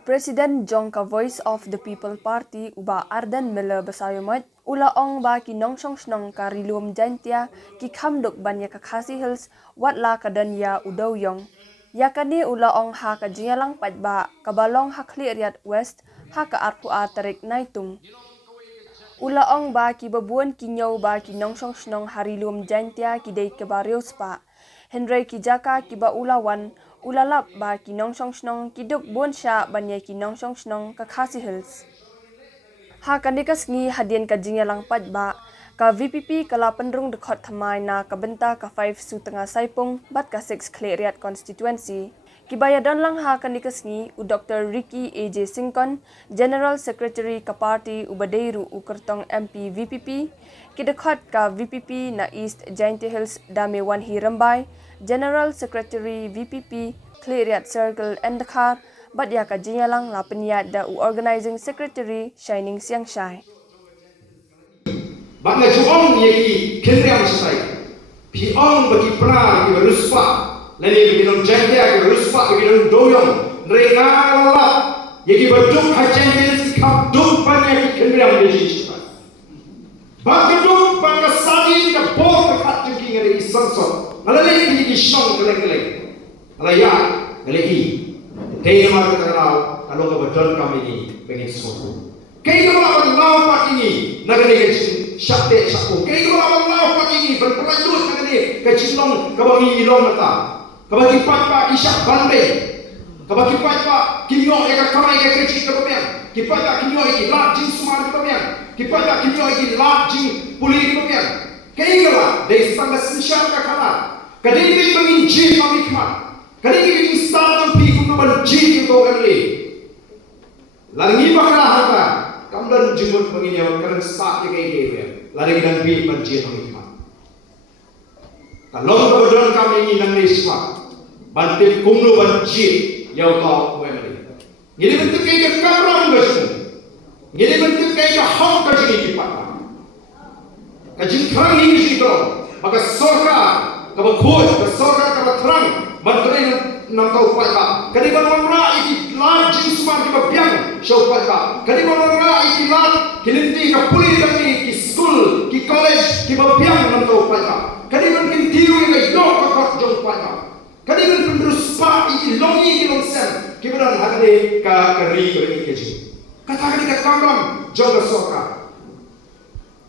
Presiden Jongka Voice of the People Party uba Ardent mele besayumat ula ong ba ki nong song snong karilum jantia ki khamduk banya kakhasi hills watla kadan ya udau yong yakani ula ong haka jingialang paidbah kabalong Khliehriat West haka arpua tarik naitung ula ong ba ki babuan kinyo ba ki nong song snong harilum jantia ki dei kebarius pa Henry kijaka kiba ulawan ulalap ba kinong song snong kiduk buon sya banya kinong song snong kakhasi hills. Ha kanikas ngi hadian ka jingialang paidbah ka VPP kala penrung dekot thamai na kabenta ka 5 su tengah saipung bat ka 6 Khliehriat constituency. Kibayadan lang ha kanikas ngi u Dr. Ricky AJ Singkon, General Secretary ka party ubadeiru u kertong MP VPP, kidekot ka VPP na East Jainti Hills dame wan hirambay, General Secretary VPP Khliehriat Circle Endakar, bat ya ka jingialang la penyat da u Organizing Secretary Shining Siang Shai. Bat na juong yeki Khliehriat Shai. Pi ong bagi pra ki beruspa. Lani bagi nong jantia ki beruspa bagi nong doyong. Rena lalap. Yeki berduk hajantil si kap duk banyak ki Khliehriat Shai. Bat keduk ban ka sadi ka bor ka kat jengki ngari isansot. Alalay kini kisong keleng-keleng. Alaya, galegi. Kaya naman kita kenal, kalau kebetulan kami ini pengen sesuatu. Kaya naman lawan ini, nagani kecil syakte syakku. Kaya naman lawan ini berpelanjut nagani kecil long kabagi ilong mata. Kabagi paidbah isyak bandai. Kabagi paidbah kinyo eka kamai eka kecil kepepian. Kipaidbah kinyo eki lajing sumar kepepian. Kipaidbah kinyo eki lajing pulih kepepian. Kaya dari setengah sensyar kakala. Kadang-kadang menginjil kami kemat. Kadang-kadang startan pikun naman jil itu kali. Lalu bakal haka. Kamdan jemput menginjil kerana start kayak gitu. Lalu kita pikun menjil kami kemat. Kalau kebetulan kami ini nanti semua bantu kumlu menjil yang kau kali. Jadi bentuk kayak kamran bersih. Jadi bentuk kayak hak kaji kipat. Kaji terang ini situ. Maka sorga kaba khoj ka sorga kaba thrang bantre nam ka paidbah kadi banwara iki lar jing sumar ki babyang show paidbah kadi banwara iki lar kilinti ka puli dani ki school ki college ki babyang nam ka paidbah kadi ban kin tiru ki do ka kot jong paidbah kadi ban pendrus pa iki longi ki long sen ki badan hagde ka kari ki keji kata kadi ka kamram jong sorga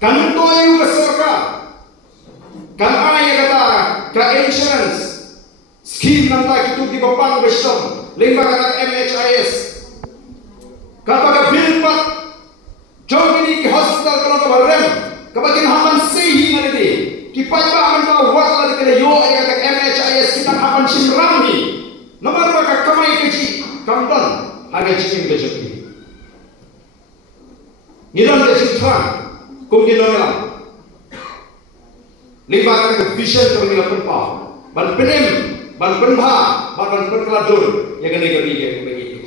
kan to yu ka sorga kan ayah kata ke insurance scheme nanti itu di bawah besok lima kata MHIS kata ke bill pak jauh ini ke hospital kalau ke barang kebagian haman sehi nanti kipai pak aman tahu buat lagi kena yo ayah kata MHIS kita haman simrami nomor berapa kamai keji kamdan harga cikin keji ngiran keji terang kumgilan libatkan ke vision kami lakukan pa ban penem ban penha ban penkeladun yang kena gadi ke bagi itu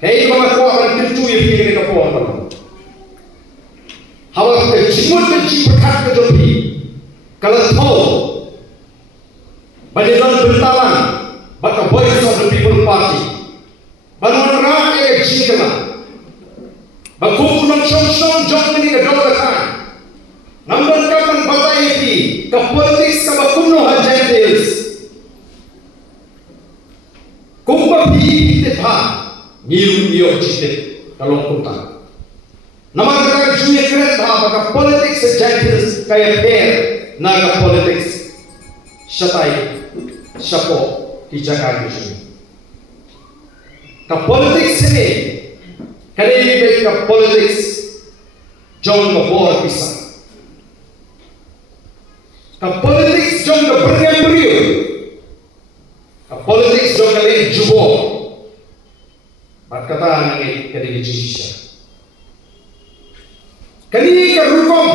hei bapa ko ban pintu yang pergi ke po apa hawa ke jimut ke jipat ke jopi kalau tahu badilan bertalan baka voice of the people party banon ra ke jingkala baku nong song jong ni ke dol kan Nampak kapan batai ini ke politik sama kuno hajantis. Kumpa pi tetha niru niyo cite kalong kunta. Nampak kita juye keren dah baka politik sejantis kaya fair naga politik syatai syapo hijakan itu. Ke politik sini kali ini baik ke politik jauh lebih besar. Ka politics jong ka berniang beriu. Ka politics jong ka lain jubo. Bat kata nangi kadigi jisya. Kani ka rukom.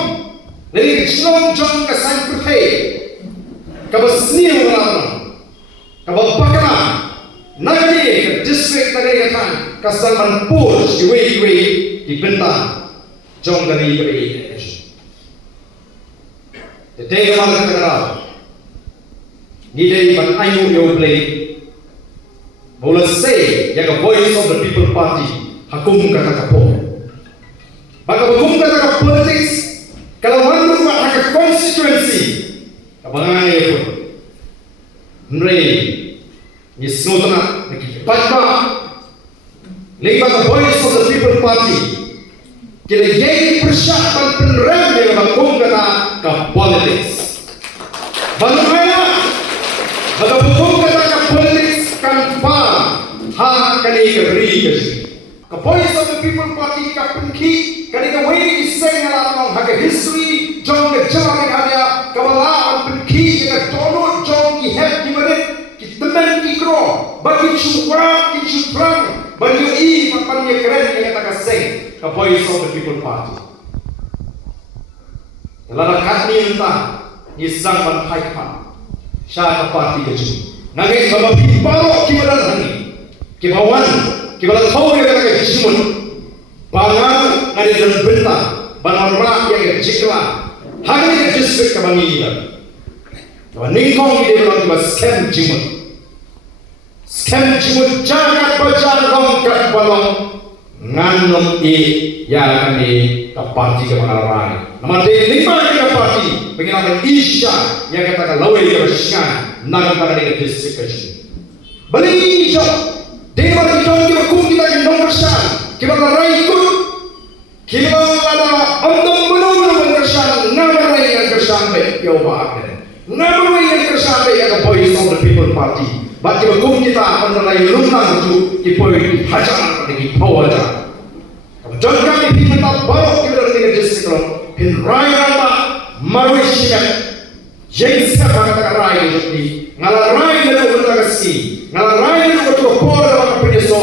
Lain jong jong ka sain putih. Ka basni ulang. Ka babakana. Nangi ka district tagay katan. Ka salman pur iwe di bentang. Jong kani ka bagi. Tetapi kalau kita kenal, ni dari ban ayu yo play, Mula say yang voice of the people party hakum kata kapo. Baka hakum kata ka politics kalau mandu buat hak constituency kabangan ya pun. Nre ni snotna ni paidbah lepas the voice of the people party kila yai persiapan penrem yang hakum kata ka politics. Bagaimana? Baka hakum kata ka politics kan pa ha kali ka ri ka voice of the people party ka penki kali ka way is saying around hak history jong ke jang ada kawala ang penki ka tono jong ki have given ki teman ki kro bagi chuwa ki chuprang bagi I papan ye keren yang kata say ka voice of the people party lala katni entah ni sang ban paidbah sya ka party ke chu nage baba piparo kibalan hani kibawan kibalan thau ye kata ke jimun bangang ngade dan benta banamra ye ke jikla hani ke district ka bangi ida wa ningkong ide dalam ba scam jimun jangan baca gong kat balong nganom ya kami ka party ke Meghalaya nama de lima ke party pengilaman isya yang kata lawe ke syan nang ka de district ke bali jo de ba ki don ke ku kita ke nomor syan ke ba rai ku ke ba ada andam menung kersyan nama rai yang kersyan be yo ba nama rai yang kersyan be ya voice of the people party ba ke ku kita menrai lumang tu ki poi hajar ke power John kami minta bawa kita dari district lo, pin raya apa manusia, jadi siapa kata raya jadi, ngalah raya itu kita kasih, ngalah raya itu kita pora dalam penyusu,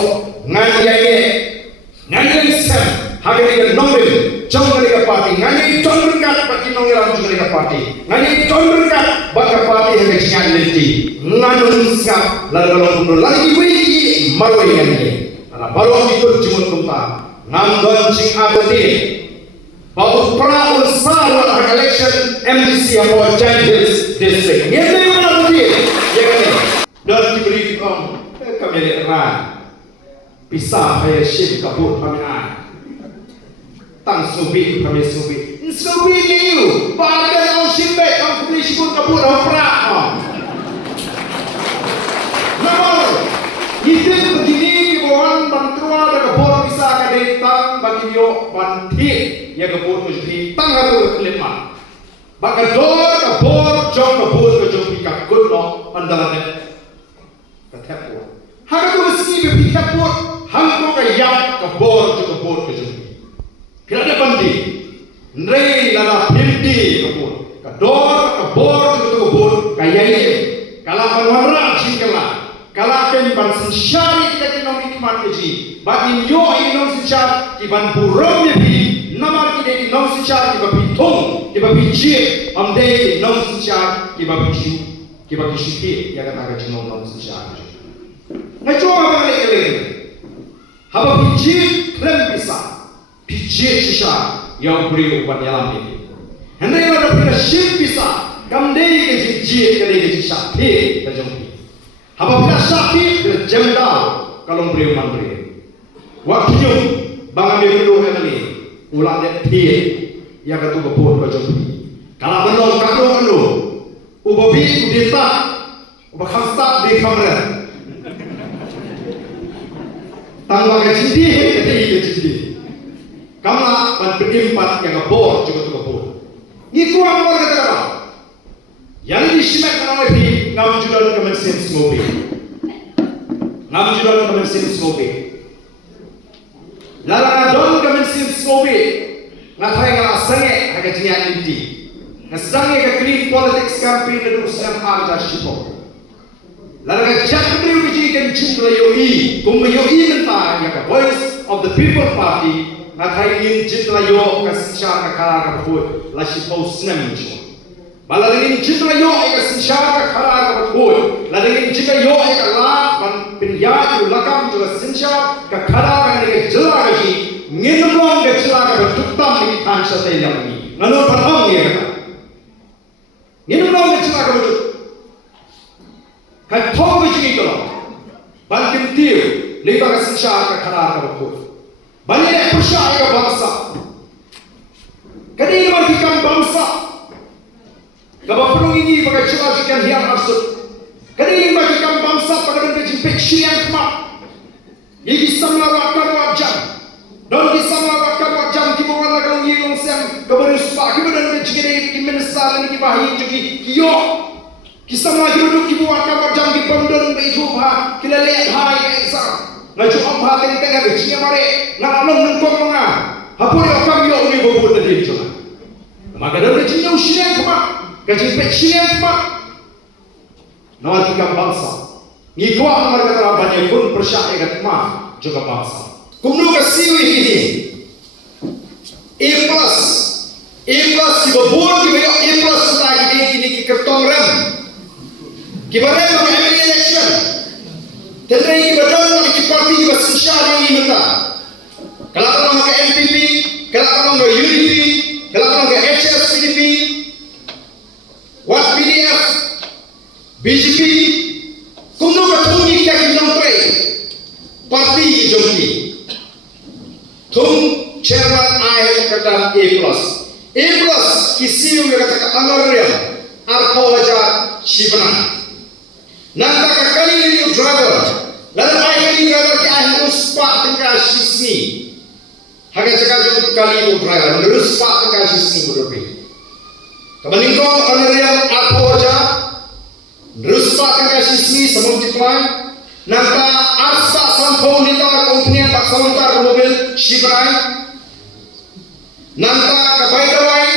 ngani sem, hari ini nomor, jom dari parti, ngani jom berkat bagi nonggelam juga dari parti, ngani jom berkat bagi parti yang kesian lelaki, nganu Sngap, lalu lagi wiji marwai ngani, baru itu cuma tumpah. Nandon jingialang bau pra unsar hak election MDC atau Jangils district. Ini mana dia? Ya kan? Dan diberi kami lihat pisah saya ship kabut kami tang subi kami subi liu pada orang ship back orang beli ship kabut orang pra. Namun itu begini orang bantuan dan kabut tang bagi yo banti ya kabur ke jadi tang itu kelima bagi dor kabur jom kabur ke jom pika good no pandalan ketepur hak itu mesti pika pur hang ko kayak kabur ke jom kira ada banti nrei lala pinti kabur kador kabur kayak ini kalau panwara jingkala kalau kan syari ekonomi kemat keji bagi yo ekonomi syar di ban buram ye bi nama kita ekonomi syar di babi thong di babi je amde ekonomi syar di babi shu di babi shiti ya kata ke ekonomi syar na coba balik kali haba biji klem bisa biji sisa yang beri ubat dalam ini hendak ada punya ship bisa kamde ke je kali ke sisa he terjadi apabila sakit berjendal kalau beri mandiri waktunya bang ambil dulu kali ulang dia dia yang kata kebun baju kalau belum kado ubabi udita ubahasta di kamera tanggung ke cindi ke cindi kamla ban berempat yang kebun juga tu kebun ni kurang apa kata apa yang disimak oleh di ngam jualan kementerian Sngap ngam jualan kementerian Sngap lalang don kementerian Sngap ngatai ngala sange agak jingialang inti ngasange ke clean politics campaign itu Sngap ada sipo lalang jak beri uji kan jumlah yoi kumba yoi mentah yang voice of the people party ngatai in jumlah yo kasih kara kabut la sipo Sngap Malalingin jika yo eka sinsyara kara kabut, lalingin jika yo eka la ban pinyat ulakam juga sinsyara kara eka jela kaji, nginulong ke jela kabut tuktam di tansa tayang ini. Nanu patong ya kata, nginulong ke jela kabut, katong kaji itu loh, ban lima kesensyar ke kanar ke betul. Banyak persyar ke bangsa. Kini mematikan bangsa. Kalau perlu ini pakai celajikan yang maksud. Kini mematikan bangsa pada bentuk infeksi yang kemak. Ia bisa melawatkan wajah. Dan bisa melawatkan wajah kita orang kalau ia yang keberuspak kita dan menjadi kimensa dan kibahi jadi kio. Kisah lagi duduk kita warga wajah kita pemdan itu bah kita lihat hai exam. Laju amha tengah berjinya mare nak long nengkong menga. Apa yang kami yang ini berbuat tadi cuma. Maka dalam berjinya usianya kemak. Kaji peksinya kemak. Nawatikan bangsa. Ngikuah mereka telah banyak pun persyai kat kemak juga bangsa. Kumnu kasiwi ini A+, kita buat kita A+ lagi ini kita kertong rem. Kita rem dengan MLA election. Tentang kita dorong kita parti kita sensyar yang ini mentah. Kalau orang ke MPP, kalau orang ke UDP, kalau orang ke HSPDP, Wat PDF, BJP, kumnu ketemu kita nontre parti jomti. Tum chairman I kata A+. Kisi yang kata honorarium arpa wajah Shibana. Nanta kali ini driver. Lalu I driver ke I uspa tengah sisni. Haga cakap kali ini driver. Uspa tengah sisni berdoa. Kebaningkong honorarium arpa wajah. Uspa tengah sisni semultiplied. Nanta arsa sampau nita company tak sauntar mobil Shibana. Nanta paidbah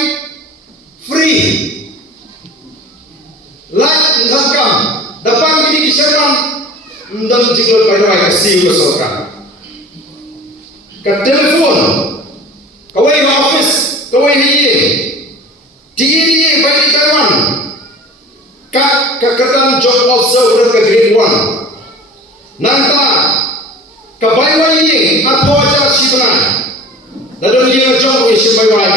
free. Like Sngap depan ini kisaran dan jika paidbah kasih usahakan. Ke telefon, kawai office, kawai dia bagi kawan. Kak kekerjaan job observer ke grade 1. Nanta kabayway ini apa wajah Shibana. Lalu dia jom ke Shibana.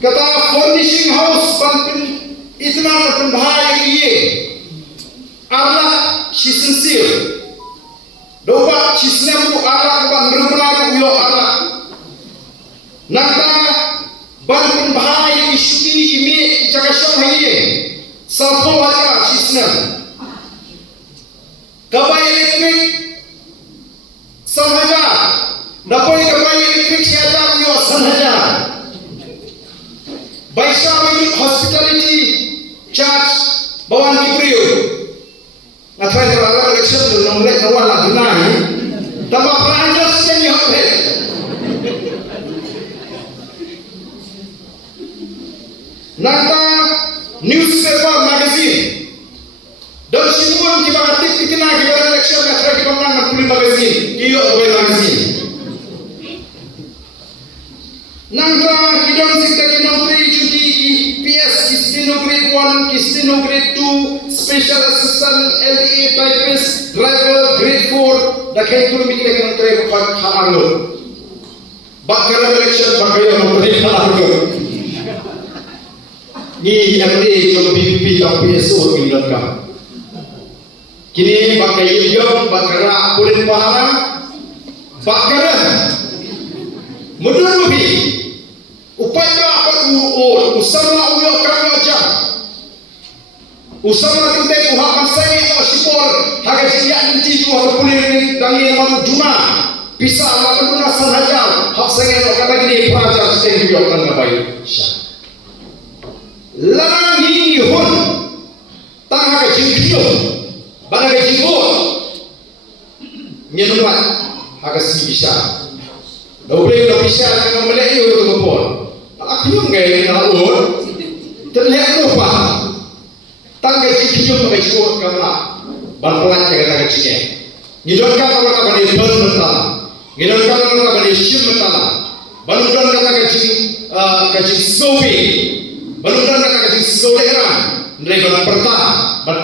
Kata furnishing house bantu itna penbahaya ini. Allah she sincere. Doa she Sngap Allah ban rumah uyo Allah. Nanta ban penbahaya isu ini jaga syam ini. Sampo wajah Sngap. Kabai elektrik sahaja. Dapat kabai elektrik sahaja yo sahaja. Baisa ini hospitality charge bawan kipriu. Nakai terlalu election nomor kawan lah dunai. Tambah pelajar seni hotel. Nanta newspaper magazine. Dan semua kita artik kita nak kita election kita kita menang pulih magazine. Iyo magazine. Nanta kita kita cuti PS Kistino grade 1, Kistino grade 2, special assistant LA typist, driver grade 4. Dah kaya tu kita kena try buat halangu. Bakal election bakal yang memberi halangu. Ni LA coba BPP dan PSO dilakukan. Kini pakai yom bakara kulit pahala bakaran menurut upaya apa usama uyo kami aja usama kita uhakan saya asipor haga siap nanti tu atau kulit dangi malu juma bisa makan guna sahaja hak saya kata gini pelajar saya juga akan ngabai langi hun tangga jingkio Bagaimana jingkut nyenuat agak si bisa boleh bisa dengan melayu itu kepon aku nggak tahu terlihat lupa tangga jingkut pakai suat kamera berpelan jaga tangga jingkut ngidonkan kalau tak boleh bermental ngidonkan kalau tak boleh siap mental baludon kata kajing snowy baludon kata kajing snowleran mereka pertah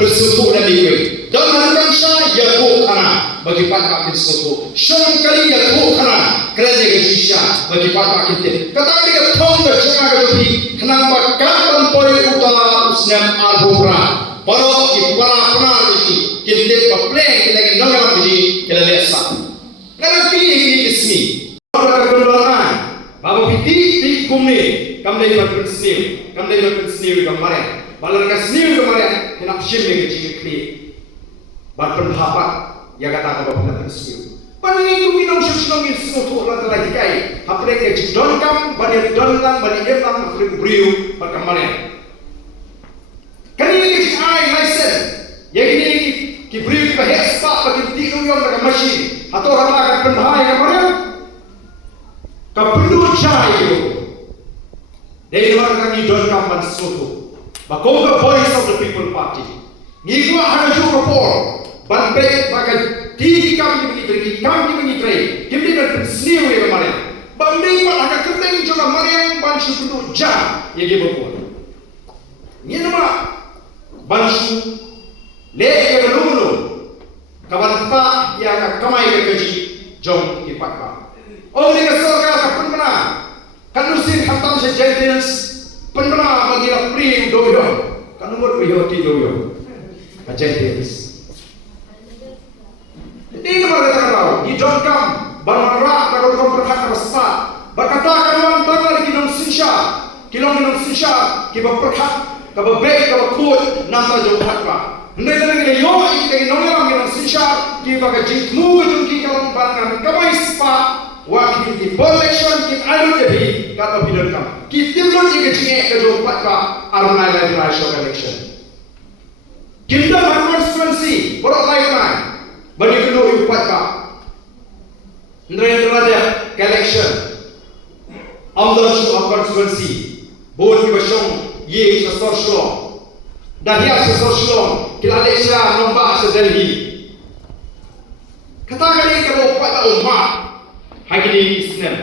bersuku dan diwe dan menentang saya yaku kana bagi pakai suku syam kali yaku kana kerana gesisha bagi pakai kita kata dia tahu bercakap lagi kenapa kapan poin utara Sngap albumra Baru ki para pernah ni kita berplan kita ke negara ni kita lihat. Kalau pilih ini sini, orang berdoa, bawa piti di kumni, kamdai berpensniu, kemarin. Balar kasniu kemarin, hendak sih lagi jika kli, berpendapat, ya kata apa berpensniu. Pada itu kita usah ini semua tu orang telah dikai. Apa yang kita donkan, bani donkan, bani elang, apa yang beriu berkemarin. Kan ini kita ai license, yang ini kita beriu kita hespa, bagi tiru yang mereka mesin. Atau kata akan pendahai kemarin, kapendu cahaya. Dari luar kami donkan ban suatu. Bakonga voice of the people party. Ngigwa hanya juga por. Ban baik bagai di kami begini, kami dengan senior yang kemarin. Banding ban akan keteng juga kemarin ban suatu jam yang dia berbuat. Ini nama ban su leh yang dulu. Kawan tak yang akan kamai kerja jom ipatkan. Oh ni kesal kapan mana? Kan usin hantam sejadians pernah bagi free doyo. Kan umur priority doyo. Sejadians. Ini nama kata kau. Di jom kam bermarak kalau kau berhak bersepat. Berkata kawan tak lagi nom sinsha. Kilong sinsha. Kita berhak. Kau baik kau kuat nama jom hatwa. Hindi na kita yo ikay noyang ng sinsya di baga jitmu jung kikang bangan kamay spa wakil di election kit ayo debi kata bidan kam kitimlon ikay jinge ka jung patwa arunay life national election kita constituency borok life na bani kuno yung patwa ndra election amdal su constituency bon ki basyong ye sa social Dahia sesuatu kita Malaysia nombak sedeli. Katakan ini kalau pada umat hari ini Islam,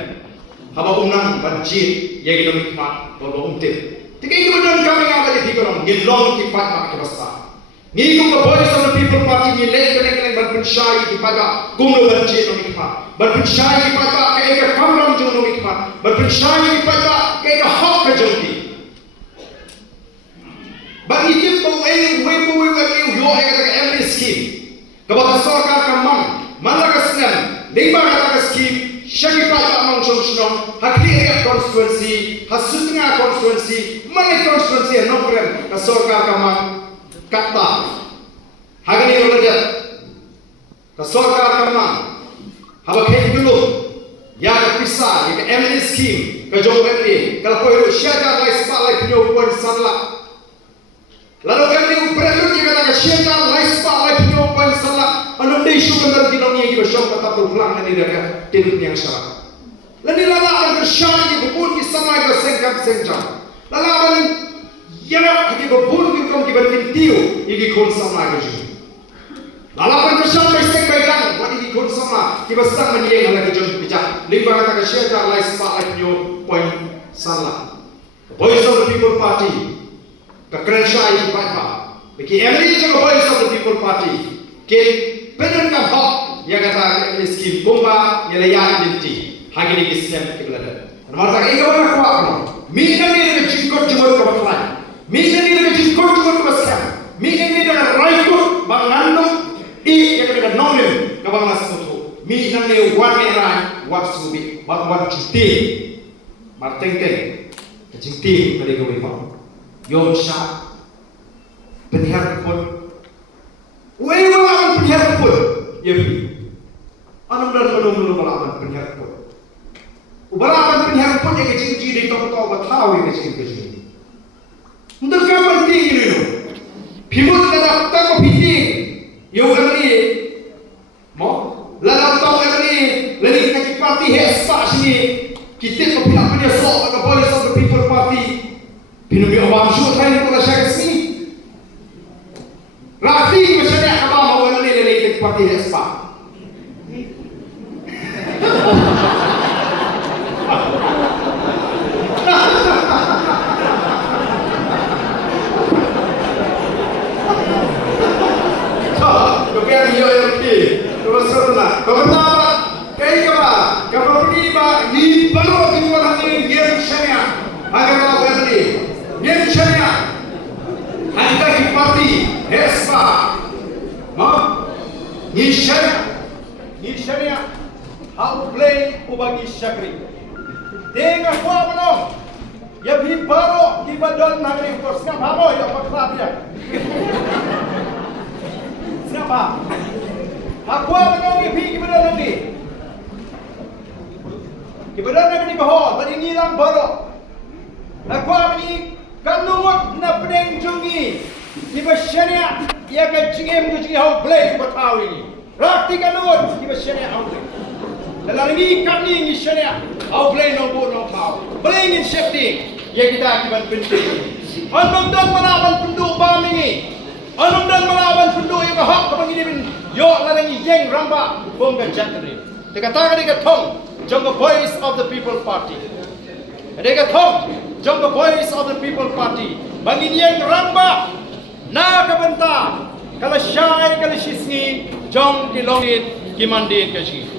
haba unang banjir yang kita nikmat bawa untir. Tiga itu benar kami yang ada di kolom ngilong kipat mak kebasa. Ngikut ke voice of the people party ngileng keleng berpensyai kipada kumno banjir nikmat. Berpensyai kipada kaya kamram jung nikmat. Berpensyai kipada kaya hak kejengki. Bagi kita webu yo kata every scheme. Kepada sarkar kamang, mana kesenian, lima kata scheme, syakir pada amang song, Khliehriat constituency, Sngap constituency, mana constituency yang nongkrem ke sarkar kamang kata. Hari ini orang ke sarkar kamang, haba kek dulu, ya pisah, ke every scheme, ke jom every, kalau kau itu syakir lagi sepalai penyukuan salah. Lalu kami berlalu dia kata syaitan lain spotlight penyuapan salah anu desu benar di dunia kita syok kata berpulang dari dia tidur yang salah. Lalu lala akan bersyari di bubun di sama kita sengkap senjam. Lala akan ya di bubun di kom kita bertintiu di kon sama kita. Lala akan bersyari sengkap yang wadi di kon sama kita sedang menjadi hal kita bijak. Lima kata syaitan lain spotlight penyuapan salah. Voice of the People Party. Kekerjaan yang paidbah. Bagi MLA juga voice of the people party. Ke penenkan hak yang kata miskin kumba yang layak dinti. Hari ini Islam kebeladan. Nama tak ingat orang kuat no. Mina ni dengan jingkot jemur kebetulan. Mina ni dengan jingkot jemur kebetulan. Mina ni dengan raikut bangandung yang dengan nomen kebangga sesuatu. Mina ni waneran waksubi bang cuti. Marteng-teng. Kejingti pada kewimau. Yom Syah penihar pun wewalan penihar pun ya bi anam dan belum balapan penihar pun balapan penihar pun yang kecil di toko batau yang kecil untuk kapan tinggi itu pimut dalam toko piting yang kali mau lalu tahu kali lagi kaki parti hespa sini kita kepilih punya sok ke boleh sok ke people party Pinumi awam syut lain pula syarikat sini. Rafi masyarakat abang awal ni lelaki parti hespa. Kau biar dia yang pergi. Kau seronok. Kau berapa? Kau apa? Kau pergi di baru di mana ni game syariah. Agak kau pergi. Yang syariah, anda di parti Ni syariah how play ubagi syakri. Dengar kuah menong. Ya bi baro ki badon nagri ko Sngap hamo ya paklap ya. Sngap ha. Aku menong ki badon nagri. Ki badon nagri bahol bari ni lang baro. Aku ni kanungot na pedeng jungi. Ki ba syariah ya ka jingem ku jingi how play ko tahu ini. Rakti kanungot ki ba syariah how play. Dalam ini kami ni syariah, au play no bo no tau. Play ni safety, ya kita akibat penting. Anum dan melawan penduduk bami ni. Anum dan melawan penduduk yang hak kapang ini bin. Yo larang yang ramba bongga jatri. Dikatakan dekat thong, jong the voice of the people party. Dekat thong, jong the voice of the people party. Bangin yang ramba, na kabenta. Kalau syai kalau sisni, jong dilongit kimandit kasi.